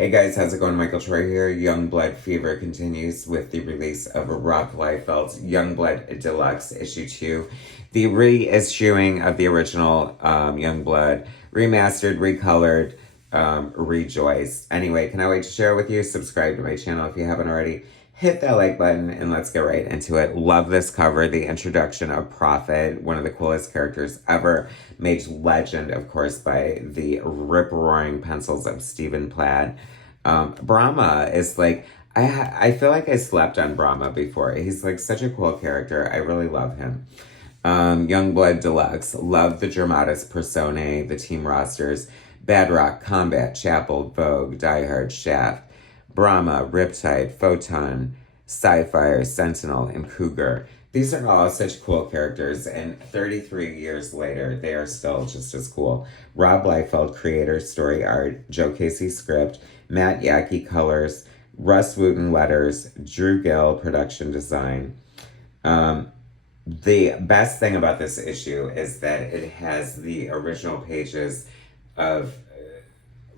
Hey guys, how's it going? Michael Troy here. Youngblood fever continues with the release of Rob Liefeld's Youngblood Deluxe Issue 2. The reissuing of the original Youngblood, remastered, recolored, rejoiced. Anyway, can I wait to share it with you? Subscribe to my channel if you haven't already. Hit that like button and let's get right into it. Love this cover, the introduction of Prophet, one of the coolest characters ever, made legend, of course, by the rip-roaring pencils of Stephen Platt. Brahma is like, I feel like I slept on Brahma before. He's like such a cool character. I really love him. Youngblood Deluxe, love the dramatis personae, the team rosters, Badrock, Combat, Chapel, Vogue, Die Hard, Shaft, Brahma, Riptide, Photon, Sci-Fire, Sentinel, and Cougar. These are all such cool characters, and 33 years later, they are still just as cool. Rob Liefeld, creator, story art, Joe Casey script, Matt Yackey colors, Russ Wooten letters, Drew Gill production design. The best thing about this issue is that it has the original pages of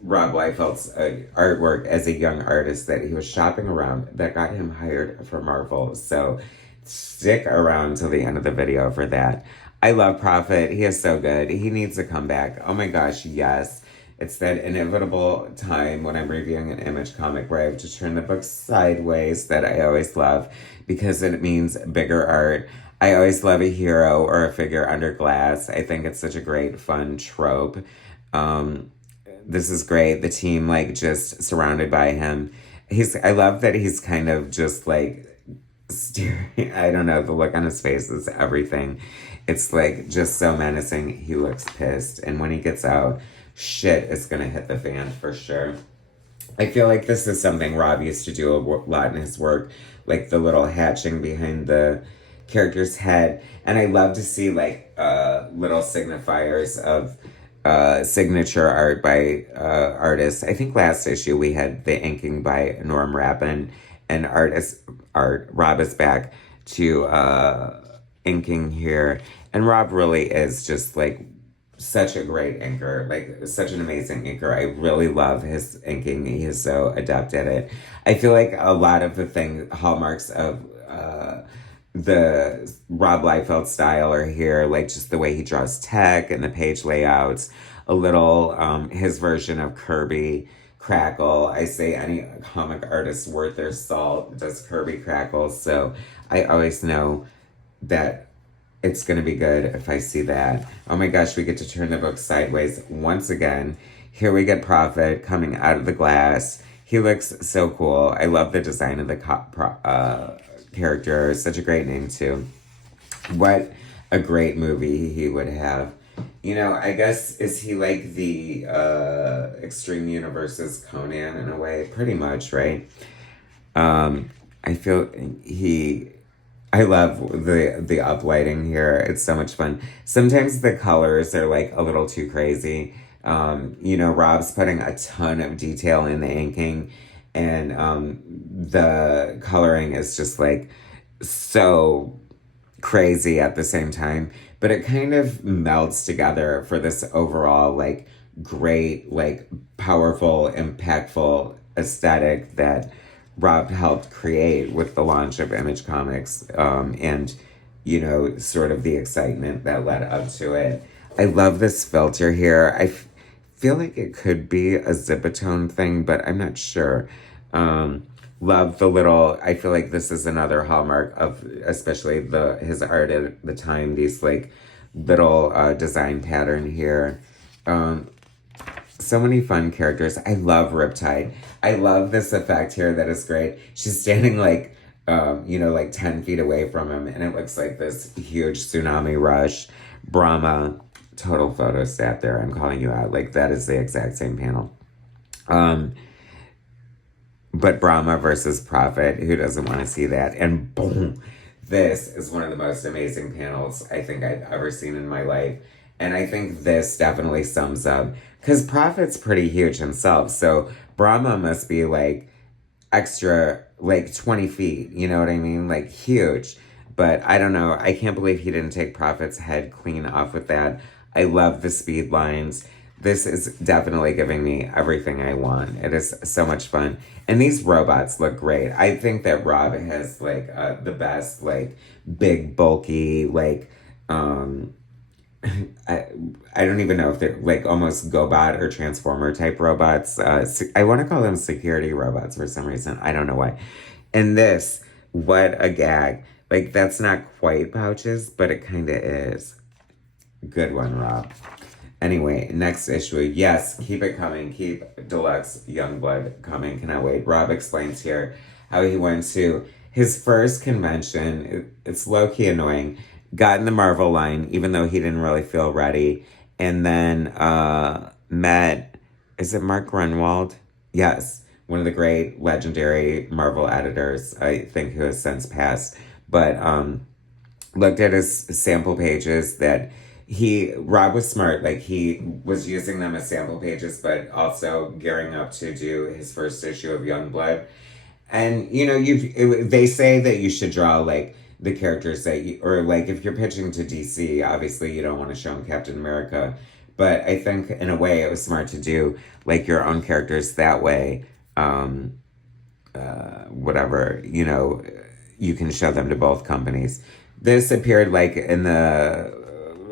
Rob Liefeld's artwork as a young artist that he was shopping around that got him hired for Marvel. So stick around till the end of the video for that. I love Prophet. He is so good. He needs to come back. Oh my gosh, yes. It's that inevitable time when I'm reviewing an Image comic where I have to turn the book sideways that I always love because it means bigger art. I always love a hero or a figure under glass. I think it's such a great, fun trope. This is great. The team, like, just surrounded by him. I love that he's kind of just, like, staring. I don't know, the look on his face is everything. It's, like, just so menacing. He looks pissed. And when he gets out, shit is going to hit the fan for sure. I feel like this is something Rob used to do a lot in his work. Like, the little hatching behind the character's head. And I love to see, like, little signifiers of signature art by artists. I think last issue we had the inking by Norm Rappin, and Rob is back to inking here. And Rob really is just like such a great inker, like such an amazing inker. I really love his inking. He is so adept at it. I feel like a lot of the hallmarks of the Rob Liefeld style are here, like just the way he draws tech and the page layouts, a little his version of Kirby Crackle. I say any comic artist worth their salt does Kirby Crackle, so I always know that it's gonna be good if I see that. Oh my gosh, we get to turn the book sideways once again. Here we get Prophet coming out of the glass. He looks so cool. I love the design of the character. Such a great name too. What a great movie he would have. You know, I guess, is he like the Extreme Universe's Conan in a way? Pretty much, right? I feel I love the uplighting here. It's so much fun. Sometimes the colors are like a little too crazy. You know, Rob's putting a ton of detail in the inking, and the coloring is just like so crazy at the same time, but it kind of melts together for this overall like great, like powerful, impactful aesthetic that Rob helped create with the launch of Image Comics, and you know, sort of the excitement that led up to it. I love this filter here. I feel like it could be a Zipatone thing, but I'm not sure. Love the little, I feel like this is another hallmark of especially his art at the time, these like little design pattern here. So many fun characters. I love Riptide. I love this effect here that is great. She's standing like, you know, like 10 feet away from him, and it looks like this huge tsunami rush. Brahma, total photo stat there. I'm calling you out. Like, that is the exact same panel. But Brahma versus Prophet, who doesn't want to see that? And boom, this is one of the most amazing panels I think I've ever seen in my life. And I think this definitely sums up, because Prophet's pretty huge himself. So Brahma must be like extra, like 20 feet, you know what I mean? Like huge. But I don't know. I can't believe he didn't take Prophet's head clean off with that. I love the speed lines. This is definitely giving me everything I want. It is so much fun. And these robots look great. I think that Rob has like the best, like big, bulky, like, I, I don't even know if they're like almost GoBot or Transformer type robots. I want to call them security robots for some reason. I don't know why. And this, what a gag. Like, that's not quite pouches, but it kind of is. Good one, Rob. Anyway, next issue. Yes, keep it coming. Keep Deluxe Youngblood coming. Cannot wait. Rob explains here how he went to his first convention. It's low-key annoying. Got in the Marvel line, even though he didn't really feel ready. And then met, is it Mark Grunwald? Yes, one of the great legendary Marvel editors, I think, who has since passed. But looked at his sample pages that Rob was smart. Like, he was using them as sample pages, but also gearing up to do his first issue of Youngblood. And, you know, they say that you should draw, like, the characters that or, like, if you're pitching to DC, obviously you don't want to show them Captain America. But I think, in a way, it was smart to do, like, your own characters that way. Whatever, you know, you can show them to both companies. This appeared, like, in the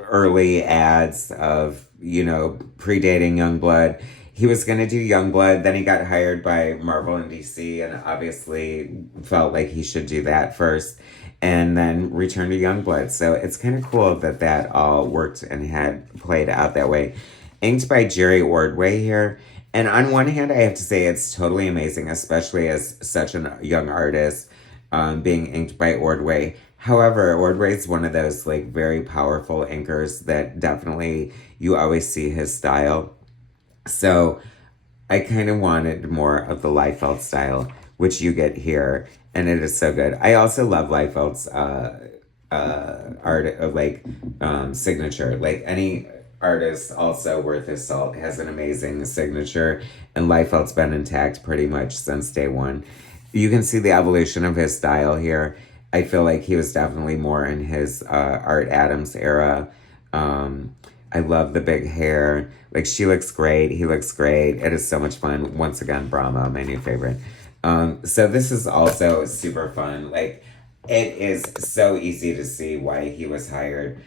early ads of, you know, predating Youngblood. He was going to do Youngblood, then he got hired by Marvel and DC, and obviously felt like he should do that first, and then return to Youngblood. So it's kind of cool that that all worked and had played out that way. Inked by Jerry Ordway here. And on one hand, I have to say it's totally amazing, especially as such a young artist, being inked by Ordway. However, Ordway is one of those, like, very powerful inkers that definitely you always see his style. So I kind of wanted more of the Liefeld style, which you get here, and it is so good. I also love Liefeld's art, signature. Like, any artist also worth his salt has an amazing signature, and Liefeld's been intact pretty much since day one. You can see the evolution of his style here. I feel like he was definitely more in his Art Adams era. I love the big hair. Like, she looks great. He looks great. It is so much fun. Once again, Brahma, my new favorite. So this is also super fun. Like, it is so easy to see why he was hired.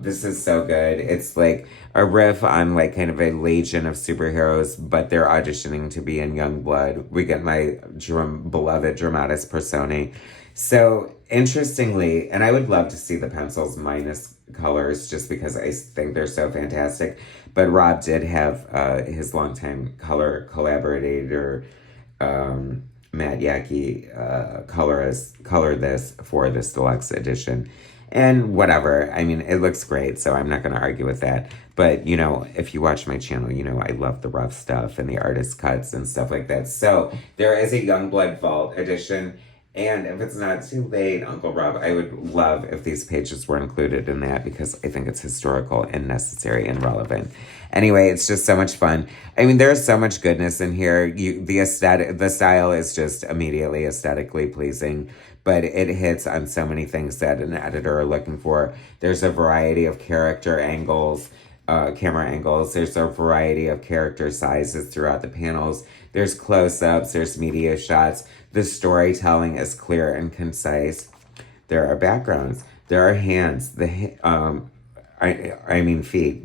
This is so good. It's like a riff on, like, kind of a legion of superheroes, but they're auditioning to be in Youngblood. We get my beloved Dramatis Personae. So, interestingly, and I would love to see the pencils minus colors just because I think they're so fantastic, but Rob did have his longtime color collaborator, Matt Yackey, color this for this deluxe edition. And whatever, I mean, it looks great, so I'm not going to argue with that. But, you know, if you watch my channel, you know I love the rough stuff and the artist cuts and stuff like that. So, there is a Youngblood Vault edition. And if it's not too late, Uncle Rob, I would love if these pages were included in that because I think it's historical and necessary and relevant. Anyway, it's just so much fun. I mean, there's so much goodness in here. The style is just immediately aesthetically pleasing, but it hits on so many things that an editor are looking for. There's a variety of camera angles. There's a variety of character sizes throughout the panels. There's close-ups. There's media shots. The storytelling is clear and concise. There are backgrounds. There are hands. Feet.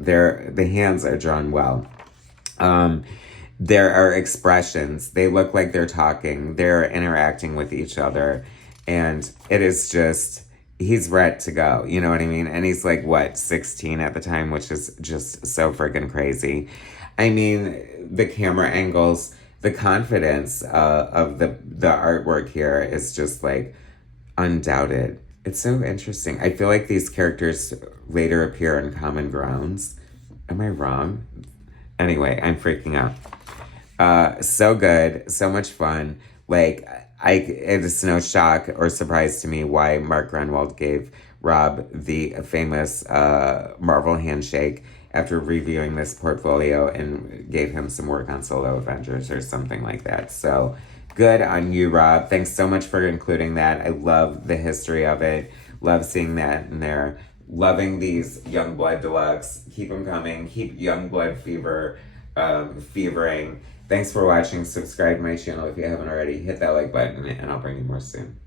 The hands are drawn well. There are expressions. They look like they're talking. They're interacting with each other. And it is just, he's ready to go. You know what I mean? And he's like, 16 at the time, which is just so freaking crazy. I mean, the camera angles, the confidence of the artwork here is just, like, undoubted. It's so interesting. I feel like these characters later appear in Common Grounds. Am I wrong? Anyway, I'm freaking out. So good. So much fun. Like, it is no shock or surprise to me why Mark Grunwald gave Rob the famous Marvel handshake after reviewing this portfolio and gave him some work on Solo Avengers or something like that. So, good on you, Rob. Thanks so much for including that. I love the history of it. Love seeing that in there. Loving these Youngblood Deluxe. Keep them coming. Keep Youngblood Fever fevering. Thanks for watching. Subscribe to my channel if you haven't already. Hit that like button, and I'll bring you more soon.